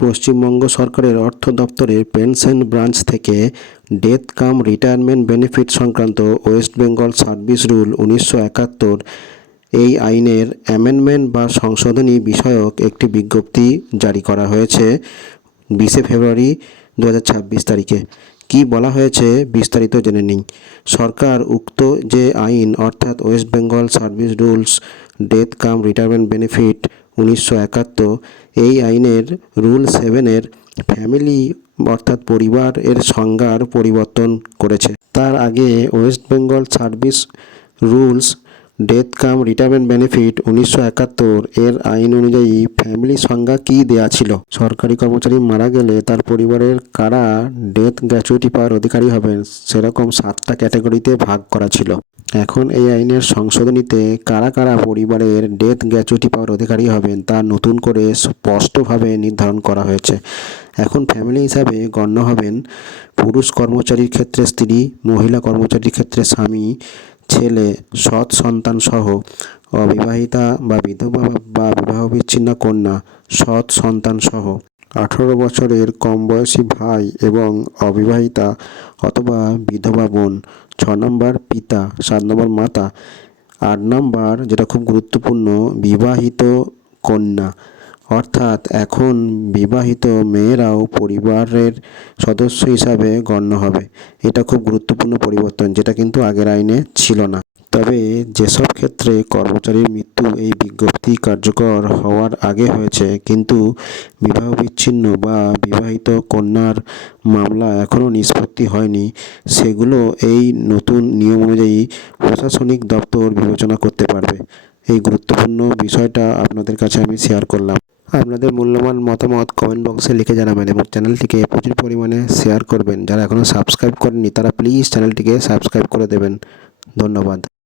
পশ্চিমবঙ্গ সরকারের অর্থ দপ্তরের পেনশন ব্রাঞ্চ থেকে ডেথ কাম রিটায়ারমেন্ট বেনিফিট সংক্রান্ত ওয়েস্ট বেঙ্গল সার্ভিস রুল 1971 এই আইনের অ্যামেন্ডমেন্ট বা সংশোধনী বিষয়ক একটি বিজ্ঞপ্তি জারি করা হয়েছে 20 ফেব্রুয়ারি 2026 তারিখে। কি বলা হয়েছে বিস্তারিত জেনে নিই। সরকার উক্ত যে আইন অর্থাৎ West Bengal service rules death cum retirement benefit 1971 এই আইনের রুল 7-এর ফ্যামিলি অর্থাৎ পরিবারের সংজ্ঞার পরিবর্তন করেছে। তার আগে West Bengal service rules death cum retirement benefit 1971 এর আইন অনুযায়ী ফ্যামিলি সংজ্ঞা কী দেয়া ছিল? সরকারি কর্মচারী মারা গেলে তার পরিবারের কারা ডেথ গ্র্যাচুইটি পাওয়ার অধিকারী হবেন সেরকম 7টা ক্যাটাগরিতে ভাগ করা ছিল। এখন এই আইনের সংশোধনীতে কারা কারা পরিবারের ডেথ গ্র্যাচুইটি পাওয়ার অধিকারী হবেন তা নতুন করে স্পষ্টভাবে নির্ধারণ করা হয়েছে। এখন ফ্যামিলি হিসাবে গণ্য হবেন পুরুষ কর্মচারীর ক্ষেত্রে স্ত্রী, মহিলা কর্মচারীর ক্ষেত্রে স্বামী, ছেলে, সৎ সন্তান সহ, অবিবাহিতা বা বিধবা বা বিবাহ বিচ্ছিন্ন কন্যা, সৎ সন্তান সহ, 18 বছরের কম বয়সী ভাই এবং অবিবাহিতা অথবা বিধবা বোন, 6 নম্বর পিতা, 7 নম্বর মাতা, 8 নম্বর যেটা খুব গুরুত্বপূর্ণ বিবাহিত কন্যা, অর্থাৎ এখন বিবাহিত মেয়েরাও পরিবারের সদস্য হিসাবে গণ্য হবে। এটা খুব গুরুত্বপূর্ণ পরিবর্তন, যেটা কিন্তু আগের আইনে ছিল না। তবে যেসব ক্ষেত্রে কর্মচারীর মৃত্যু এই বিজ্ঞপ্তি কার্যকর হওয়ার আগে হয়েছে কিন্তু বিবাহ বিচ্ছিন্ন বা বিবাহিত কন্যার মামলা এখনও নিষ্পত্তি হয়নি, সেগুলো এই নতুন নিয়ম অনুযায়ী প্রশাসনিক দপ্তর বিবেচনা করতে পারবে। এই গুরুত্বপূর্ণ বিষয়টা আপনাদের কাছে আমি শেয়ার করলাম। আপনাদের মূল্যবান মতামত কমেন্ট বক্সে লিখে জানাবেন এবং চ্যানেলটিকে প্রচুর পরিমাণে শেয়ার করবেন। যারা এখনও সাবস্ক্রাইব করেননি তারা প্লিজ চ্যানেলটিকে সাবস্ক্রাইব করে দেবেন। ধন্যবাদ।